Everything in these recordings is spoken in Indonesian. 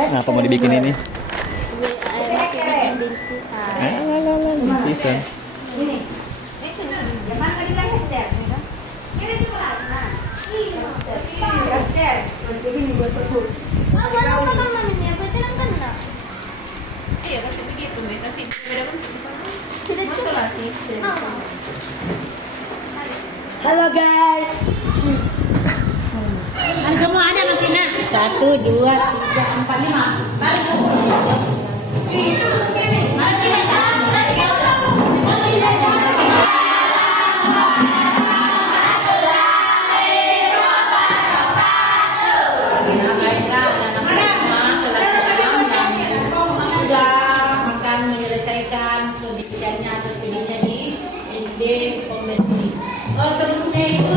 Nah, apa mau dibikin ini? Bintisan. Halo guys. Semua ada makinnya. 1, 2, 3, 4, 5. Sebelumnya itu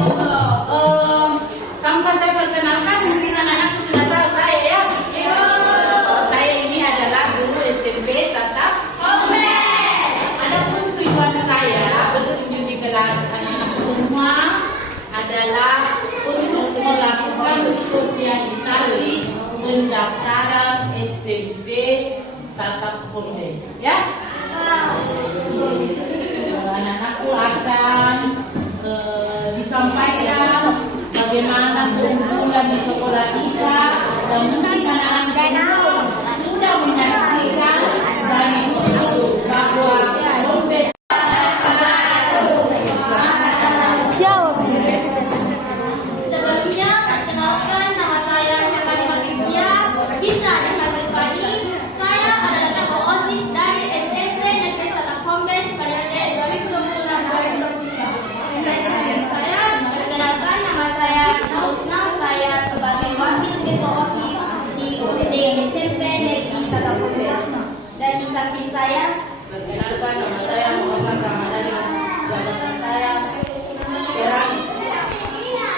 tanpa saya perkenalkan mungkin anak-anakku sudah tahu saya ya. Saya ini adalah guru SMP Satap Komes. Adapun tujuan saya berkunjung di kelas anak-anak semua adalah untuk melakukan sosialisasi pendaftaran SMP Satap Komes ya. Anak-anakku akan disampaikan bagaimana keunggulan di sekolah kita dan mungkin anak-anak sudah menyaksikan dari itu bahwa sebelumnya perkenalkan, nama saya Syafani Patricia, bisa dipanggil Fani. Saya adalah tokoh OSIS dari SMP Negeri Satap Komes pada tahun 2016-2023. Dan saya perkenalkan, nama saya Sausna, saya sebagai wakil ketua OSIS di UPT SMP Negeri Satap Komes. Dan di samping saya perkenalkan, nama saya Muhammad Ramadhani, jabatan saya sekarang.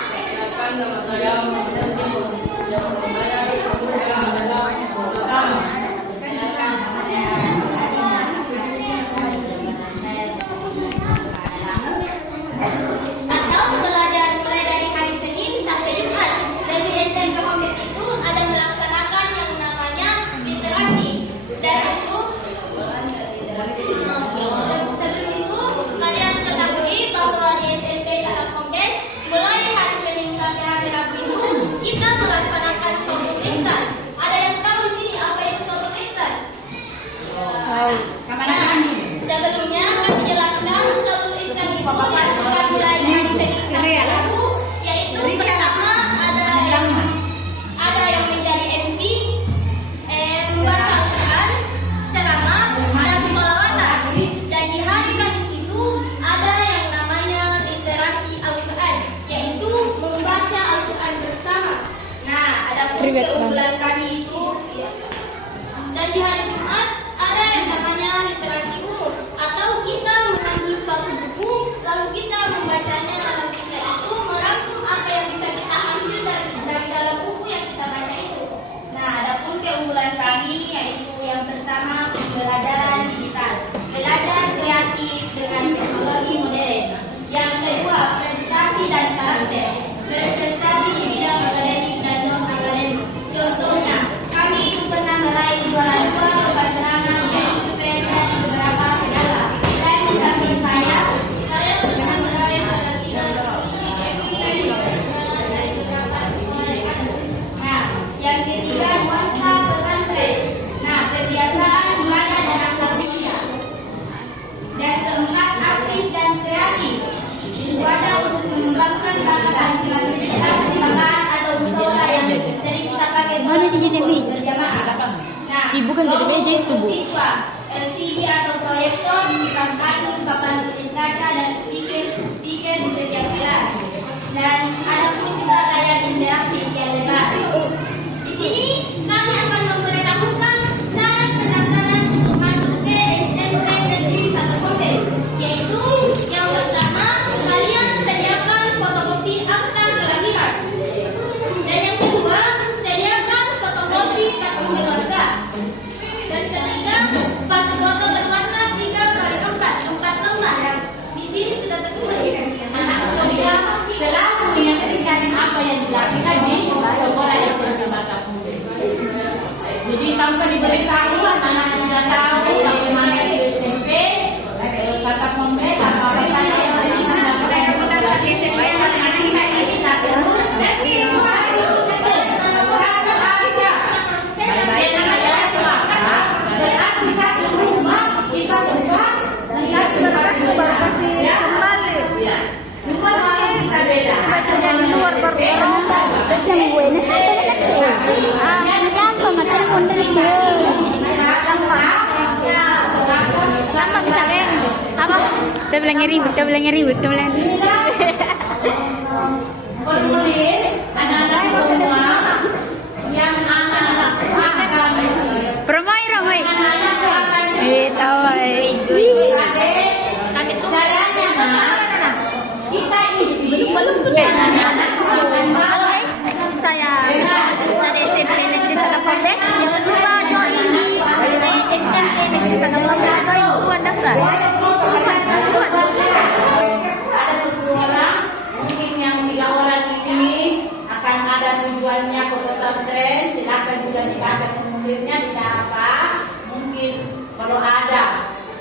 Perkenalkan, nama saya Muhammad jabatan saya adalah pertama. atau belajar mulai dari hari Senin sampai Jumat. Dan di SMP Komes itu ada melaksanakan yang namanya literasi. Dan itu sebelum itu kalian ketahui bahwa di SMP Satap Komes mulai hari Senin sampai hari Rabu itu kita melaksanakan soal lisan. Ada yang tahu di sini apa itu soal lisan? Sebelumnya kami jelaskan soal lisan itu mulai dari hari Senin sampai Rabu, yaitu pertama ada yang menjadi MC, membaca Al-Quran, ceramah, dan sholawatan. Dan di hari Kamis itu ada yang namanya literasi Al-Quran, yaitu membaca Al-Quran bersama. Nah, ada keunggulan kami itu. Dan di hari Jumat ada yang namanya literasi umum, atau kita mengambil suatu buku lalu kita membacanya, lalu kita itu merangkum apa yang bisa kita ambil dari dalam buku yang kita baca itu. Nah, adapun keunggulan kami yaitu yang pertama pembelajaran digital, belajar kreatif dengan teknologi modern. Yang kedua prestasi dan karakter, berprestasi di bidang akademik dan non akademik. Contohnya kami itu pernah meraih juara 2 lomba ceramah yaitu pesta di beberapa segala. Dan di samping saya pernah meraih juara 3 kursi yaitu pesta dari beberapa sekolah yang ada. Nah, yang ketiga nuansa pesantren. Nah, kebiasaan ibadah dan akhlak mulia. Dan keempat aktif dan kreatif. Wadah untuk mengembangkan bakat dan kreativitas tambahan atau musyawarah yang sering kita pakai berjamaah. Nah, Ibu kan jadi meja itu, Bu. siswa LCD atau proyektor, kipas angin, papan tulis kaca dan speaker di setiap kelas. Dan ada pun juga layar interaktif yang lebar. Di sini kami akan memberitahukan syarat pendaftaran untuk masuk ke SMP Dan ketiga, vas foto berwarna 3x4, 4 lembar. Di sini sudah tertulis. Selalu menyaksikan apa yang dilakukan di sekolah SMP Batak Muda. Jadi tanpa diberitahu, anak-anak sudah tahu bagaimana di SMP Batak Muda apa saja yang dilakukan di SMP anak-anak ini satu. Kita bilang ribut. Formulir anak-anak semua yang anak-anak Permai ramai. Tahu. caranya kita isi Halo guys, saya asisten SMP Negeri 1 Polres. Jangan lupa join di SMP Negeri 1 Polres. Buat daftar. ada 10 orang, mungkin yang 3 orang ini akan ada tujuannya ke pesantren. Silakan juga dibaca formulirnya bisa apa. Mungkin kalau ada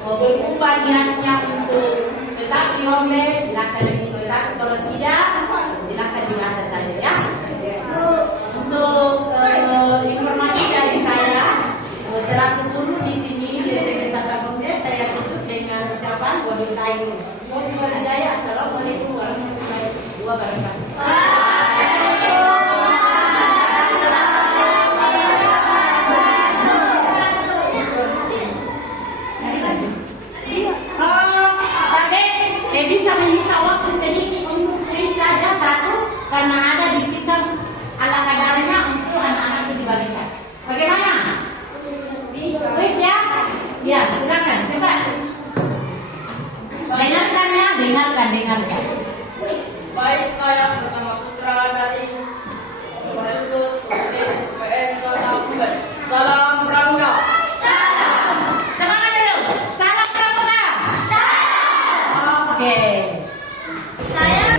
berubah niatnya untuk tetap di homeless, silakan diisi. Tapi kalau tidak, silakan dibaca saja ya. Untuk informasi dari saya, selaku guru di sini di SMP Santa Homeless, saya tutup dengan ucapan wabillahi hidayah. Assalamualaikum warahmatullahi wabarakatuh. Bisa meminta waktu sedikit untuk tulis saja satu, karena ada di kisah ala kadarnya untuk anak-anak itu dibagikan. Bagaimana? Bisa. Tulis ya? Ya, silakan, cepat. Dengarkan ya, dengarkan. Baik, saya bernama Putra dari PN Salam Pramuka. Semangat dulu. Salam pramuka. Oke. Saya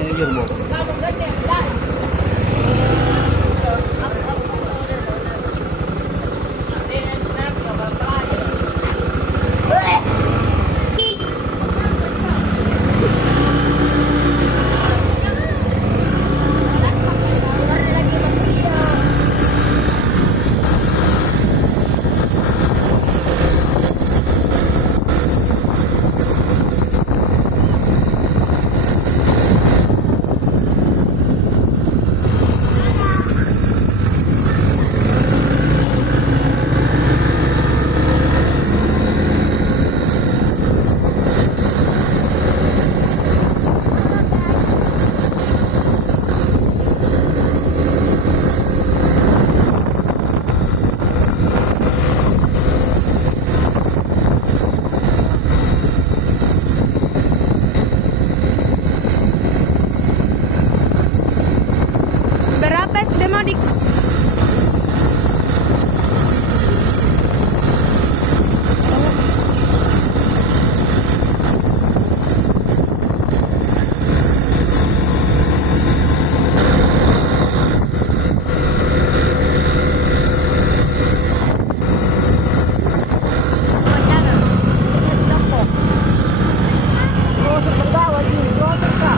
Berapa sudah mau di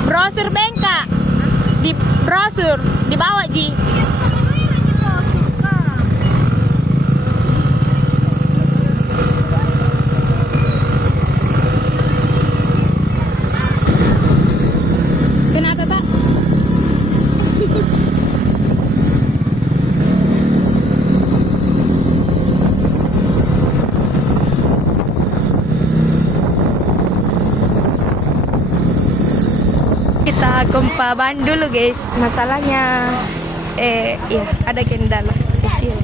brosur bengka di brosur dibawa Ji. Kenapa Pak? Kita gempa ban dulu guys. Masalahnya ya ada kendala kecil.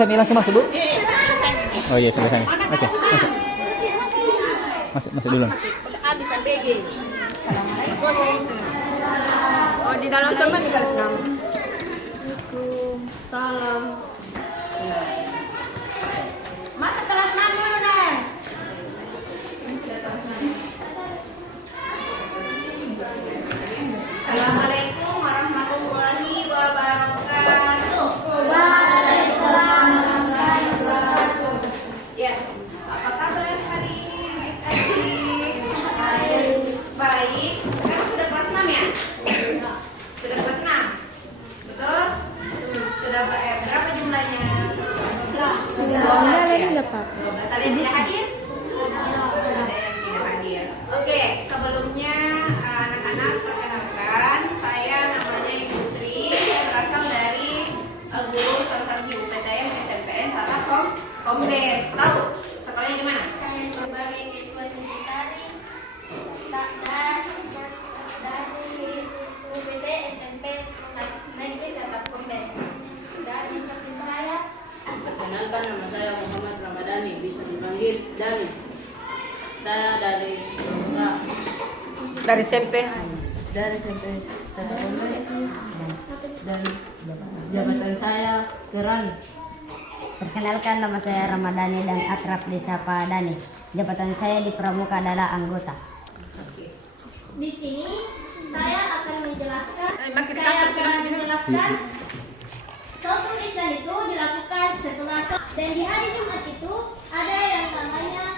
bisa langsung masuk, Bu? Oh iya, sebelah sana. Oke, masuk. Masuk dulu. Habis BG. Oh, di dalam teman di dalam. Salam. Mata kelas 6 dulu, Neng. Assalamualaikum warahmatullahi wabarakatuh. Waalaikumsalam warahmatullahi wabarakatuh. Ya, apa kabar hari ini? Baik. Sekarang sudah kelas 6 ya? Sudah kelas 6? Betul? Sudah berapa jumlahnya? 12 ya? 12. Ada yang tidak hadir? Ada yang tidak hadir. Oke, sebelumnya anak-anak perkenalkan, saya namanya Ibu Putri, saya berasal dari guru salah satu ibu PTN SMPN Salah Kombes. Tahu sekolahnya di mana? Saya sebagai ketua sekretari dari UPT SMP Negeri Salah Kombes. Dari samping saya, Perkenalkan, nama saya Muhammad Ramadhani, bisa dipanggil Dani. Saya dari SMP. Dari SMP dan jabatan saya Kerani. Perkenalkan, nama saya Ramadhani dan akrab disapa Dani. Jabatan saya di Pramuka adalah anggota. di sini saya akan menjelaskan suatu tulisan itu dilakukan setelah dan di hari Jumat itu ada yang namanya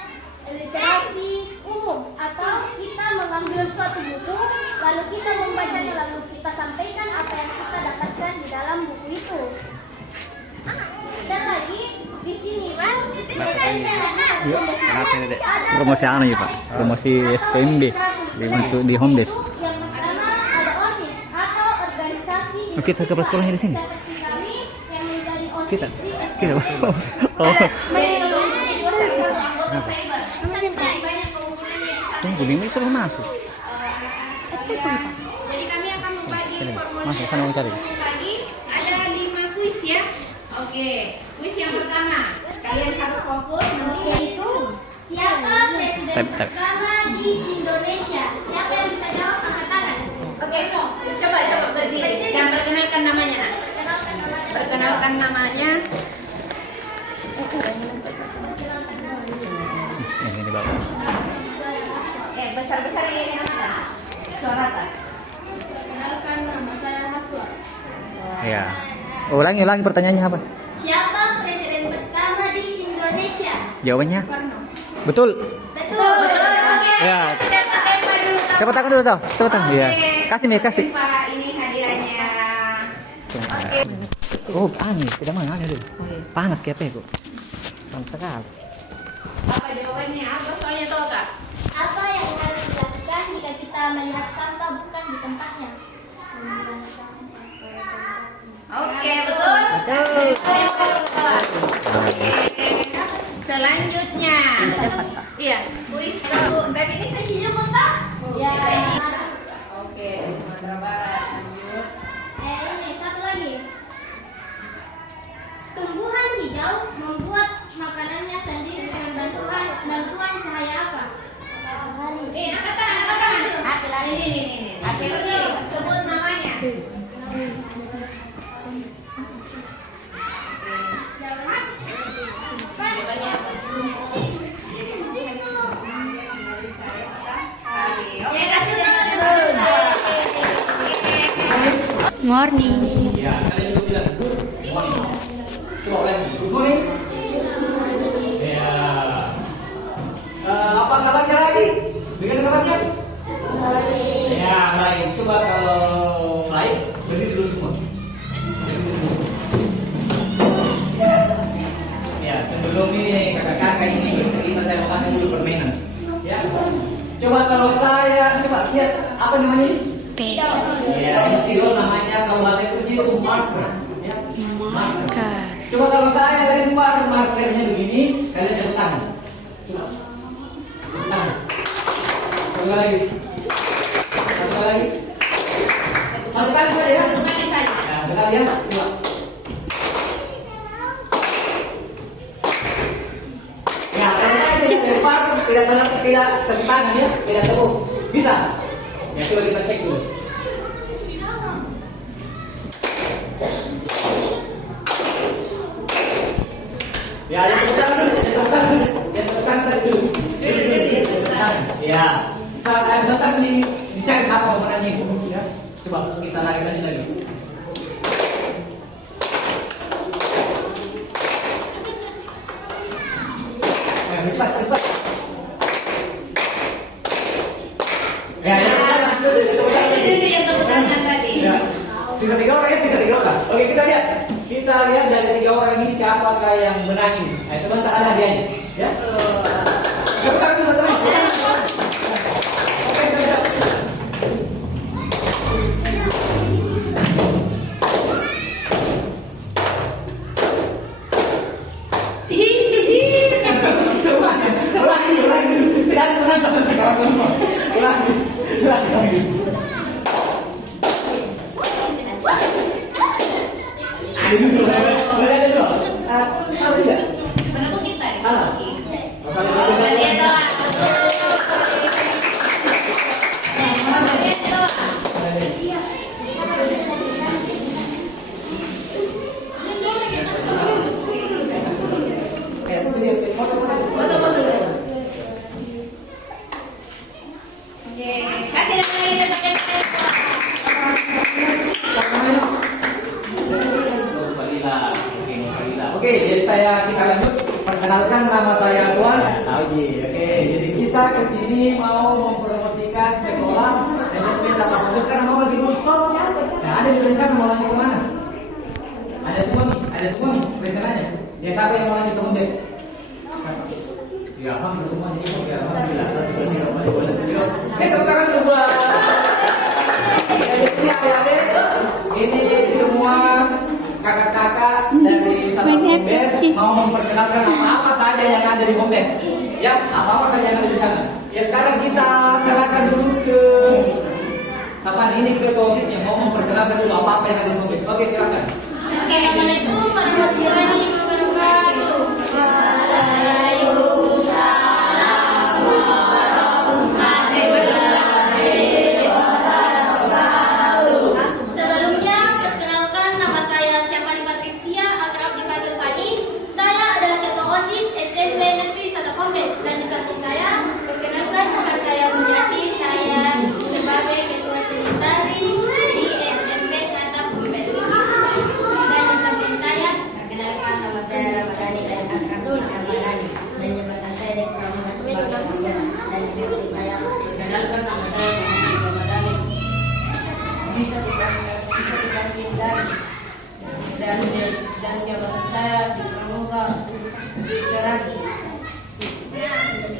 literasi umum, atau kita mengambil suatu buku lalu kita membacanya, lalu kita sampaikan apa yang kita dapatkan di dalam buku itu. Dan lagi di sini Promosi anu ya, Pak. Promosi SPMB di home desk. yang pertama ada OSIS atau organisasi. Oh, kita ke sekolahnya di sini. Kami yang menjadi OSIS Kita. di Kita. Oh. Tunggu, ini suruh masuk. Jadi kami akan membagi formulir. Masuk sana mau cari. Pagi ada 5 kuis ya. Oke, kuis yang pertama. Kalian harus fokus yaitu siapa presiden pertama di Indonesia? Siapa yang bisa jawab angkat tangan? Oke, coba berdiri dan perkenalkan namanya. Nak. Kenalkan namanya. Perkenalkan namanya. Ini di bawah. Besar-besar ini apa? Suara tak? Kenalkan nama saya Haswa. Iya. Ulangi pertanyaannya apa? Siapa presiden pertama di Indonesia? Jawabannya? Betul. Betul. Ya. Tembak dulu. Coba tangan dulu, Coba tangan. Iya. Kasih. Pak, ini hadiahnya. Oh, panas. Tidak mana dulu. Panas kayak apa, kok? Panas sekali. Apa jawabannya? Apa soalnya tahu kak? Apa yang harus dilakukan jika kita melihat sampah bukan di tempatnya? Oke, betul. Selanjutnya. Iya, kuis tahu. Tapi ini saya hijau tak? Ya. Oke, di Sumatera Barat. Lanjut. Ini satu lagi. Tumbuhan hijau membuat makanannya sendiri dengan bantuan cahaya apa? Angkat tangan. Ini. Oke, sebut namanya. Jawabannya apa? Oke, kasih jawabannya. Morning. Coba lagi. Good morning. Ya. Apa kabarnya lagi? Bagaimana kabarnya? Ya, baik. Coba kalau baik, berdiri dulu semua. Ya, sebelum ini kakak-kakak ini bercerita, saya mau kasih dulu permainan. Ya. Coba kalau saya, coba lihat apa namanya ini? Ya, ini siro namanya, kalau bahasa itu siro marker. Ya. Marker. Coba kalau saya lempar markernya begini, kalian jatuh tangan. Coba. Tangan. Coba lagi. Satu kali. Satu kali saja ya. Satu kali saja. Nah, satu kali ya. Coba. tidak tepuk tangan ya, tidak tepuk. Bisa? Ya coba kita cek dulu. Ya, yang tepuk tangan dulu, yang tepuk tangan tadi dulu. Ya, sebentar dicari siapa pemenangnya itu. Ya, coba kita lagi. Cepat. Ya, Ini yang tepuk tangan tadi. ya. Sisa tiga orang. Oke, kita lihat dari 3 orang ini siapakah yang menangin. Sebentar ada dia aja. Ya. Tepuk tangan dulu, teman. Oke, kita lihat. Menepuk kita. Ah. Dia doa. Kasih lagi. Oke, jadi kita lanjut. Perkenalkan, nama saya Tuan. Oke, jadi kita kesini mau mempromosikan sekolah SMP Sapa Fokus karena mau bagi booster. Nah, ada rencana mau lanjut kemana? Ada semua nih rencananya. Ya, siapa yang mau lanjut ke Undes? Ya, hampir semua di sini. Ya, alhamdulillah. Oke, tepuk tangan dulu buat ini semua kakak-kakak dari Sapa Fokus mau memperkenalkan apa saja yang ada di Homes. Ya, apa saja yang ada di sana. Ya, sekarang kita serahkan dulu ke siapa ini ke OSIS yang mau memperkenalkan dulu apa yang ada di Homes. Oke, silakan. Assalamualaikum warahmatullahi wabarakatuh. Sebelumnya, perkenalkan nama saya Syafani Patricia, akrab dipanggil Fani. Saya adalah ketua OSIS SMP Negeri Santa Fokus dan di samping saya, perkenalkan nama saya Mujati. Saya sebagai ketua seni tari di SMP Santa Fokus. Dan di samping saya, Perkenalkan nama saya Ramadhani dan akrab disapa Dani dan jabatan saya di Pramuka sebagai pembina dan seperti saya Perkenalkan nama saya Muhammad Ramadhani. Bisa dipanggil dan jabatan saya di Pramuka Literasi.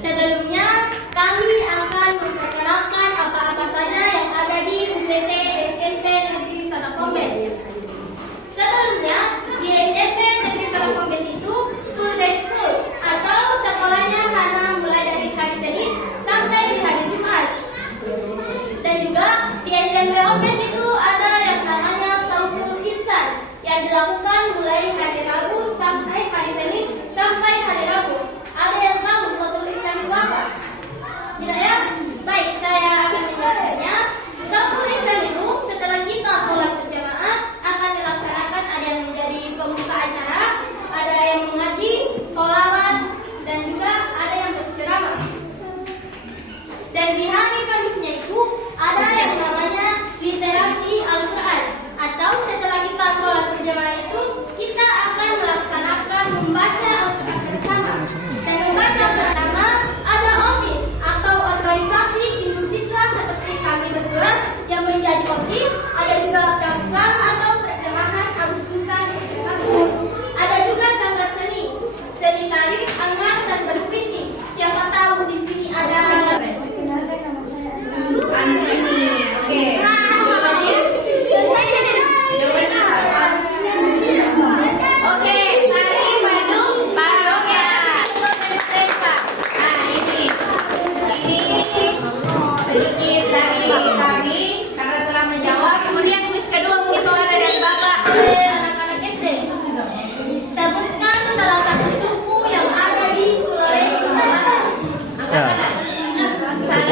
sebelumnya kami akan memperkenalkan apa-apa saja yang ada di UPT SMP Negeri Santa Fokus. Sebelumnya, di SMP Negeri Santa Fokus itu full day school atau sekolahnya hanya mulai dari hari Senin sampai di hari Jumat. Dan juga di SMP Fokus itu ada yang namanya Saumul Ihsan yang dilakukan mulai hari Rabu sampai hari Senin sampai hari Rabu.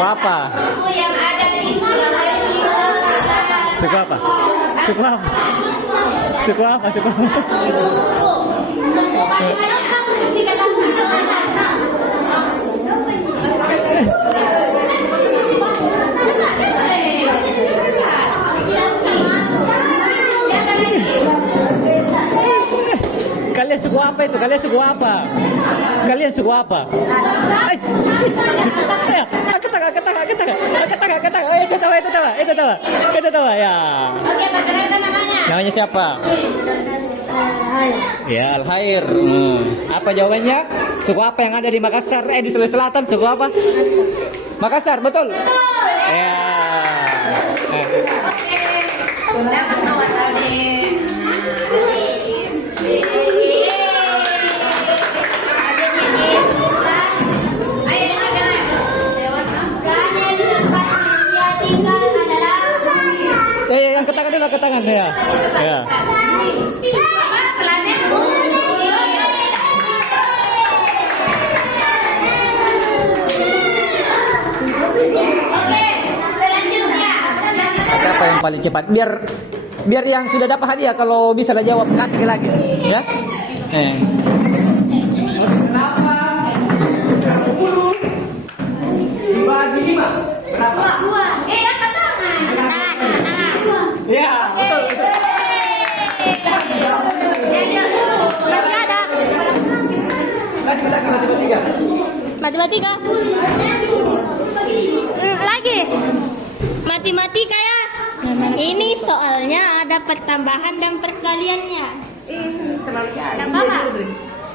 Suku apa? Suku yang ada di Sulawesi Selatan. Suku apa? Suku apa? Suku apa? Suku apa? Suku Kalian suku apa itu? Kalian suku apa? Kalian suku apa? Ayo, ketawa. Itu tawa ya. Oke, perkenalkan namanya. Namanya siapa? Ya, Al-Khair. Apa jawabannya? Suku apa yang ada di Makassar? Di Sulawesi Selatan, suku apa? Makassar, betul? Ya. Dapat nomor kami. Yang ke tangan dulu, ke tangan ya. Ya. Siapa yang paling cepat? Biar yang sudah dapat hadiah kalau bisa dah jawab kasih lagi, ya. Kenapa 10 dibagi 5? Berapa? 2. Angkat tangan. Ya, betul. Masih ada. Kasih kita kelas 3. Matematika. Lagi. Matematika ya. Ini soalnya ada pertambahan dan perkaliannya. Ada apa?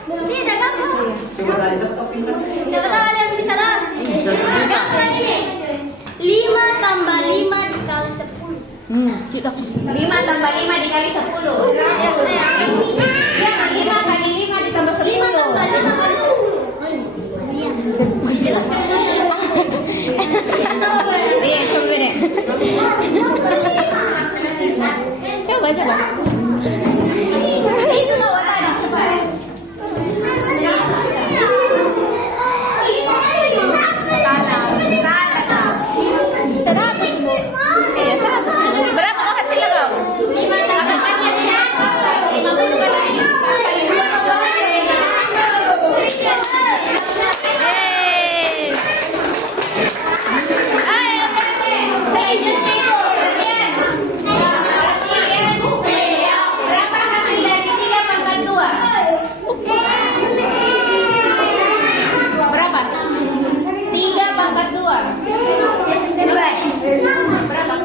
Tidak ada apa. Coba saya stop ini. Coba kalian bisa dah. Sekarang lagi. 5 tambah 5 dikali 10. 5 tambah 5 dikali 10. Ya, 5 kali 5 ditambah 10. 5 tambah 5 kali 10. Coba. Itu jawabannya, coba. Salah. 100, Bu. Iya, 100. Berapa hasilnya kau? 50 berapa hasil dari 3 pangkat 2? Berapa? 3 pangkat 2. Berapa?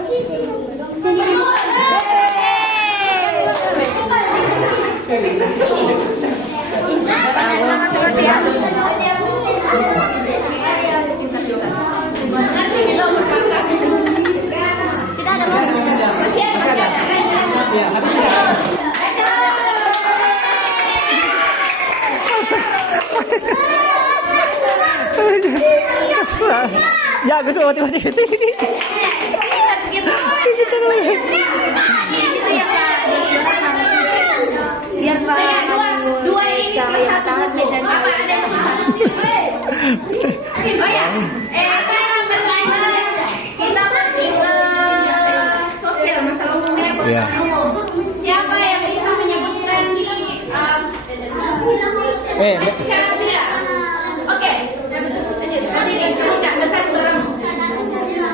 Tidak ada Bu. Masih ada. Ya, habis. Ya, gue suruh mati ke sini. Biar dua ini plus 1 buku. Apa ada yang susah? Oh ya, sekarang berlanjut. Kita pergi ke sosial masalah umumnya. Iya. Siapa yang bisa menyebutkan Pancasila? Oke, lanjut. Tadi disebutkan besar suaramu. Oke.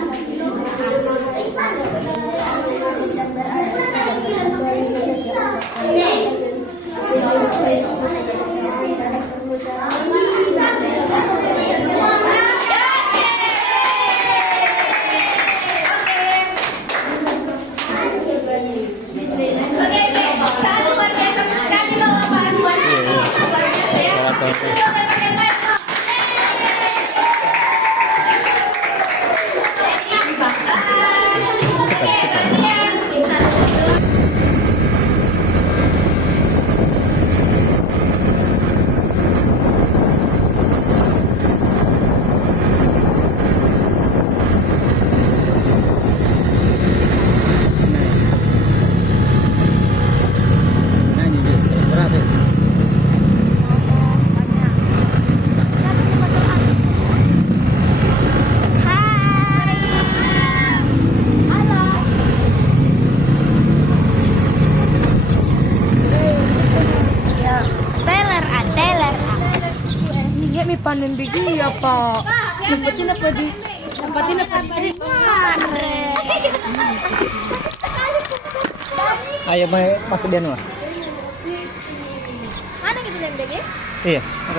Satu luar biasa sekali loh mahasiswa ini. Luar biasa ya. Pakai mic. panen biji ya Pak. Dapatin apa di? Dapatin apa di? Ayo masuk dia lah. Mana gitu yang begi? Iya, ada